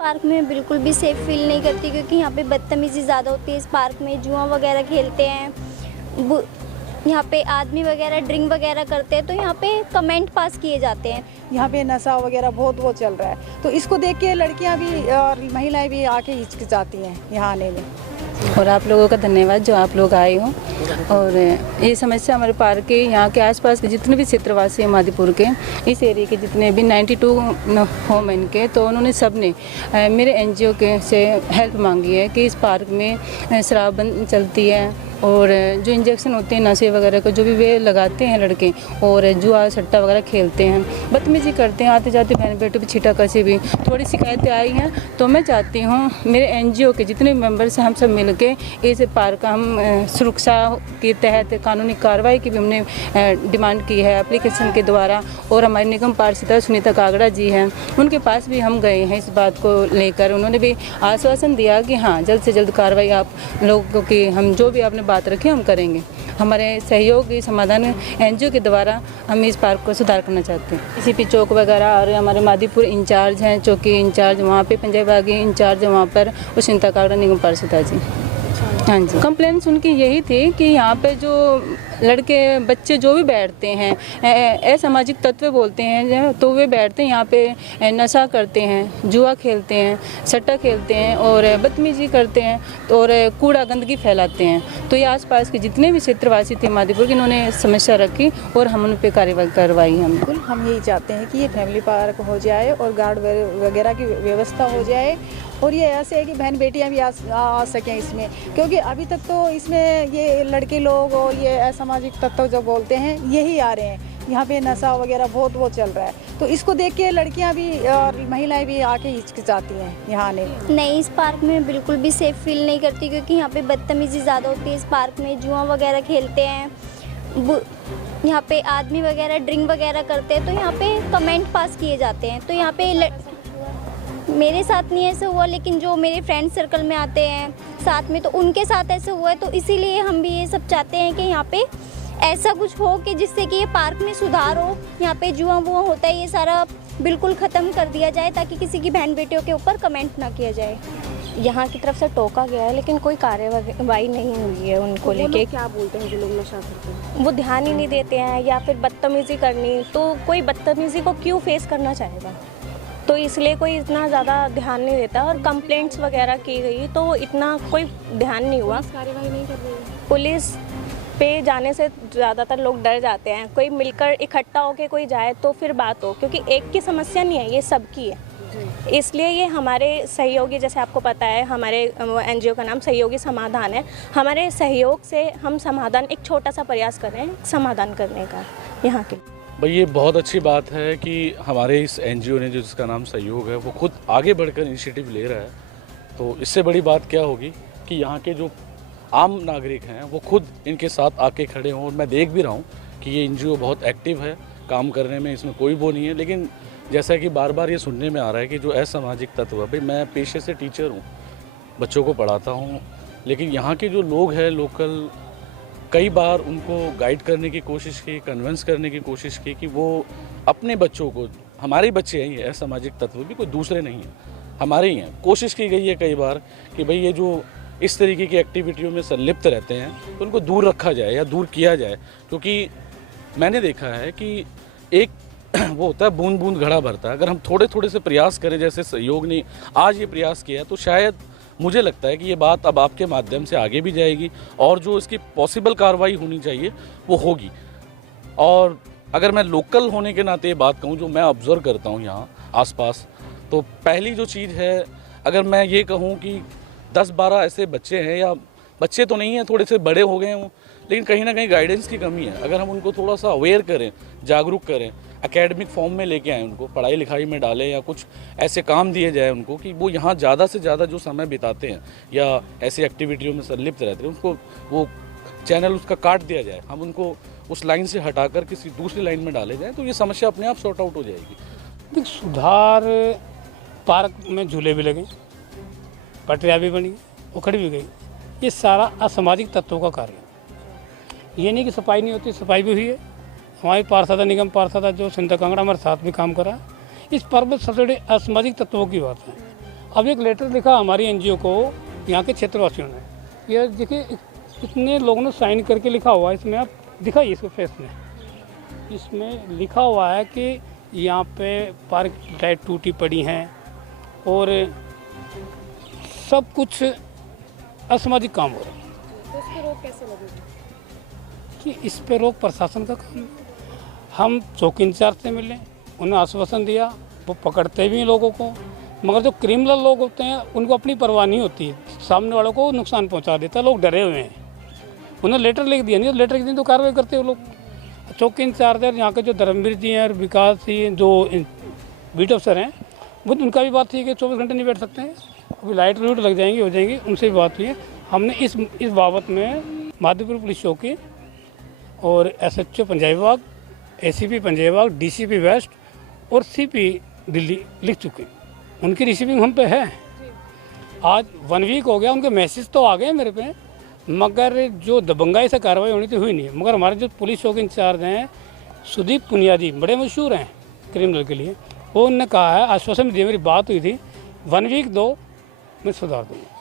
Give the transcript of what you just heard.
Park में बिल्कुल भी सेफ फील नहीं करती क्योंकि यहाँ पे बदतमीज़ी ज़्यादा होती है। इस पार्क में जुआ वगैरह खेलते हैं, यहाँ पे आदमी वगैरह ड्रिंक वगैरह करते हैं, तो यहाँ पे कमेंट पास किए जाते हैं। यहाँ पे नशा वगैरह बहुत वो चल रहा है, तो इसको देख के लड़कियाँ भी और महिलाएं भी आके हिचकिचाती हैं यहाँ आने में। और आप लोगों का धन्यवाद जो आप लोग आए हो। और ये समस्या हमारे पार्क के यहाँ के आसपास के जितने भी क्षेत्रवासी हैं मादीपुर के, इस एरिया के जितने भी 92 होम इनके, तो उन्होंने सब ने मेरे एनजीओ के से हेल्प मांगी है कि इस पार्क में शराब बंद चलती है और जो इंजेक्शन होते हैं नशे वगैरह को जो भी वे लगाते हैं लड़के, और जुआ सट्टा वगैरह खेलते हैं, बदतमीजी करते हैं, आते जाते बहन बेटों पर छिटा कसी भी थोड़ी शिकायतें आई हैं। तो मैं चाहती हूँ मेरे एनजीओ के जितने मेंबर्स हैं हम सब मिलके इस पार्क का हम सुरक्षा के तहत कानूनी कार्रवाई की भी हमने डिमांड की है एप्लीकेशन के द्वारा। और हमारी निगम पार्षद सुनीता कागड़ा जी हैं, उनके पास भी हम गए हैं इस बात को लेकर। उन्होंने भी आश्वासन दिया कि हाँ जल्द से जल्द कार्रवाई आप लोगों की, हम जो भी आपने बात रखी हम करेंगे। हमारे सहयोगी समाधान एनजीओ के द्वारा हम इस पार्क को सुधार करना चाहते हैं। सीपी चौक वगैरह और हमारे मादीपुर इंचार्ज हैं, चौकी इंचार्ज वहाँ पे, पंजाब बागी इंचार्ज वहाँ पर, और सुनीता कागड़ा निगम पार्षद जी। हाँ जी, कंप्लेंट्स उनकी यही थी कि यहाँ पे जो लड़के बच्चे जो भी बैठते हैं असामाजिक तत्व बोलते हैं, तो वे बैठते हैं यहाँ पे नशा करते हैं, जुआ खेलते हैं, सट्टा खेलते हैं और बदतमीजी करते हैं और कूड़ा गंदगी फैलाते हैं। तो ये आसपास के जितने भी क्षेत्रवासी थे मादीपुर के, इन्होंने समस्या रखी और हम उन पर कार्रवाई करवाई। हम यही चाहते हैं कि ये फैमिली पार्क हो जाए और गार्ड वगैरह की व्यवस्था हो जाए, और ये ऐसे है कि बहन बेटियां भी आ सकें इसमें, क्योंकि अभी तक तो इसमें ये लड़के लोग और ये असामाजिक तत्व जो बोलते हैं यही आ रहे हैं। यहाँ पे नशा वगैरह बहुत वो चल रहा है, तो इसको देख के लड़कियां भी और महिलाएं भी आके हिचकिचाती हैं यहाँ आने में। नहीं, इस पार्क में बिल्कुल भी सेफ फील नहीं करती क्योंकि यहाँ पे बदतमीज़ी ज़्यादा होती है। इस पार्क में जुआ वगैरह खेलते हैं, यहाँ पे आदमी वगैरह ड्रिंक वगैरह करते हैं, तो यहाँ पे कमेंट पास किए जाते हैं। तो यहाँ पे मेरे साथ नहीं ऐसा हुआ, लेकिन जो मेरे फ्रेंड सर्कल में आते हैं साथ में, तो उनके साथ ऐसा हुआ है। तो इसीलिए हम भी ये सब चाहते हैं कि यहाँ पे ऐसा कुछ हो कि जिससे कि ये पार्क में सुधार हो। यहाँ पे जुआ वुआ होता है, ये सारा बिल्कुल ख़त्म कर दिया जाए ताकि किसी की बहन बेटियों के ऊपर कमेंट ना किया जाए। यहाँ की तरफ से टोका गया है लेकिन कोई कार्रवाई नहीं हुई है उनको लेके। क्या बोलते हैं जो लोग नशा करते हैं? वो ध्यान ही नहीं देते हैं या फिर बदतमीज़ी करनी, तो कोई बदतमीज़ी को क्यों फेस करना चाहेगा, तो इसलिए कोई इतना ज़्यादा ध्यान नहीं देता। और कंप्लेंट्स वगैरह की गई तो इतना कोई ध्यान नहीं हुआ। कार्रवाई नहीं कर रही है। पुलिस पे जाने से ज़्यादातर लोग डर जाते हैं। कोई मिलकर इकट्ठा होके कोई जाए तो फिर बात हो, क्योंकि एक की समस्या नहीं है, ये सबकी है। इसलिए ये हमारे सहयोगी, जैसे आपको पता है हमारे एनजीओ का नाम सहयोगी समाधान है, हमारे सहयोग से हम समाधान, एक छोटा सा प्रयास कर रहे हैं समाधान करने का यहाँ के। भाई ये बहुत अच्छी बात है कि हमारे इस एनजीओ ने, जो जिसका नाम सहयोग है, वो खुद आगे बढ़कर इनिशिएटिव ले रहा है। तो इससे बड़ी बात क्या होगी कि यहाँ के जो आम नागरिक हैं वो खुद इनके साथ आके खड़े हों। और मैं देख भी रहा हूँ कि ये एनजीओ बहुत एक्टिव है काम करने में, इसमें कोई वो नहीं है। लेकिन जैसा कि बार बार ये सुनने में आ रहा है कि जो असामाजिक तत्व है, भाई मैं पेशे से टीचर हूँ, बच्चों को पढ़ाता हूँ, लेकिन यहाँ के जो लोग हैं लोकल, कई बार उनको गाइड करने की कोशिश की, कन्विंस करने की कोशिश की कि वो अपने बच्चों को, हमारे बच्चे हैं ये असामाजिक तत्व भी, कोई दूसरे नहीं हैं, हमारे ही हैं। कोशिश की गई है कई बार कि भाई ये जो इस तरीके की एक्टिविटियों में संलिप्त रहते हैं तो उनको दूर रखा जाए या दूर किया जाए। क्योंकि मैंने देखा है कि एक वो होता है बूंद बूंद घड़ा भरता है। अगर हम थोड़े थोड़े से प्रयास करें, जैसे सहयोग ने आज ये प्रयास किया, तो शायद मुझे लगता है कि ये बात अब आपके माध्यम से आगे भी जाएगी और जो इसकी पॉसिबल कार्रवाई होनी चाहिए वो होगी। और अगर मैं लोकल होने के नाते ये बात कहूँ, जो मैं ऑब्जर्व करता हूँ यहाँ आसपास, तो पहली जो चीज़ है, अगर मैं ये कहूँ कि 10-12 ऐसे बच्चे हैं, या बच्चे तो नहीं हैं, थोड़े से बड़े हो गए हों, लेकिन कहीं ना कहीं गाइडेंस की कमी है। अगर हम उनको थोड़ा सा अवेयर करें, जागरूक करें, एकेडमिक फॉर्म में लेके आएँ, उनको पढ़ाई लिखाई में डालें, या कुछ ऐसे काम दिए जाए उनको कि वो यहाँ ज़्यादा से ज़्यादा जो समय बिताते हैं या ऐसी एक्टिविटियों में संलिप्त रहते हैं, उनको वो चैनल उसका काट दिया जाए, हम उनको उस लाइन से हटाकर किसी दूसरी लाइन में डाले जाए, तो ये समस्या अपने आप सॉर्ट आउट हो जाएगी। देख, सुधार, पार्क में झूले भी लगे, पटरियाँ भी बनी, उखड़ भी गई, ये सारा असामाजिक तत्वों का कार्य है। ये नहीं कि सफाई नहीं होती, सफाई भी हुई है। हमारी पार्षद, निगम पार्षद जो सुनीता कांगड़ा हमारे साथ भी काम करा। इस पर्व में सबसे बड़ी असामाजिक तत्वों की बात है। अब एक लेटर लिखा हमारी एनजीओ को यहाँ के क्षेत्रवासियों ने, ये देखिए इतने लोगों ने साइन करके लिखा हुआ है, इसमें आप दिखाइए इसको फेस में, इसमें लिखा हुआ है कि यहाँ पे पार्क लाइट टूटी पड़ी हैं और सब कुछ असामाजिक काम हो रहा है। तो इस पर रोक कैसे लगेगी? कि इस पे रोक प्रशासन का काम है। हम चौकी इंचार्ज से मिले, उन्हें आश्वासन दिया, वो पकड़ते भी हैं लोगों को, मगर जो क्रिमिनल लोग होते हैं उनको अपनी परवाह नहीं होती, सामने वालों को नुकसान पहुंचा देता है, लोग डरे हुए हैं। उन्हें लेटर लिख दिया, नहीं तो लेटर के दिन तो कार्रवाई करते हैं वो लोग। चौकी इंचार्ज है यहाँ के जो धर्मवीर जी हैं और विकास जी जो बीट अफसर हैं, वो उनका भी बात थी कि 24 घंटे नहीं बैठ सकते हैं, अभी लाइट रूट लग जाएंगी, हो जाएंगी, उनसे भी बात हुई है। हमने इस बाबत में माधोपुर पुलिस चौकी और SHO पंचायत विभाग, ACP पंचायत विभाग, DCP वेस्ट और CP दिल्ली लिख चुके हैं। उनकी रिसीविंग हम पे है। आज 1 वीक हो गया, उनके मैसेज तो आ गए मेरे पे, मगर जो दबंगाई से कार्रवाई होनी थी हुई नहीं है। मगर हमारे जो पुलिस चौकी इंचार्ज हैं सुदीप पुनिया जी, बड़े मशहूर हैं क्रिमिनल के लिए, वो उन्होंने कहा है, आश्वासन दिया, मेरी बात हुई थी, 1 वीक दो, मैं सुधार दूँगा।